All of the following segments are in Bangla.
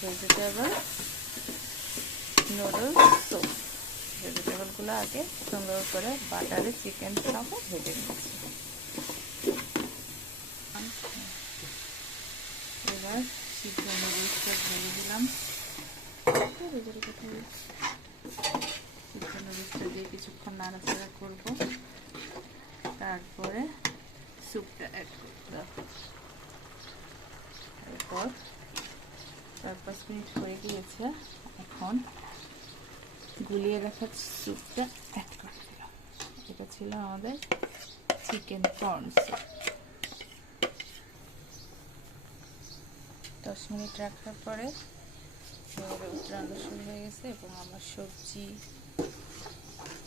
Vegetable noodles soup. ভেজিটেবলগুলো আগে সুন্দর করে বাটারে চিকেন সহ ভেজে নিচ্ছি। এবার সিদ্ধ নুডলসটা ঢেলে দিলাম। সিদ্ধ নুডলসটা দিয়ে কিছুক্ষণ নাড়াচাড়া করব, তারপরে স্যুপটা অ্যাড করতে হবে। এরপর 4-5 মিনিট হয়ে গিয়েছে, এখন গুলিয়ে রাখা স্যুপটা অ্যাড করে দিলাম। এটা ছিল আমাদের চিকেন কর্ন স্যুপ। 10 মিনিট রাখার পরে এভাবে উতরানো শুরু হয়ে গেছে এবং আমার সবজি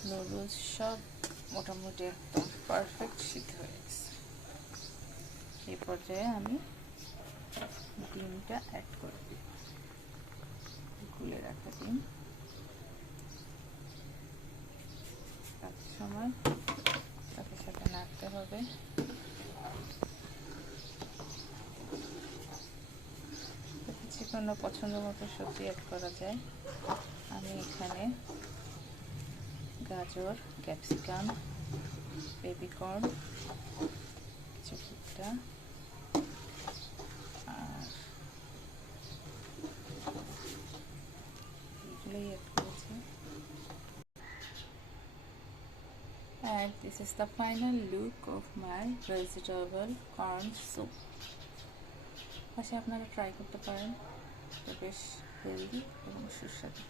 নুডলস সব মোটামুটি একদম পারফেক্ট সিদ্ধ হয়ে গেছে। এই পর্যায়ে আমি ডিমটা অ্যাড করে দিই, গুলে রাখা ডিম। সময় সাথে সাথে নাড়তে হবে। যে কোনো পছন্দ মতো সবজি অ্যাড করা যায়। আমি এখানে গাজর, ক্যাপসিকাম, বেবিকর্ন, কিছু ভুট্টা আর এগুলোই অ্যাড করেছি। And this is the final look of my vegetable corn soup. পাশে আপনারা ট্রাই করতে পারেন, বেশ হেলদি এবং সুস্বাদু।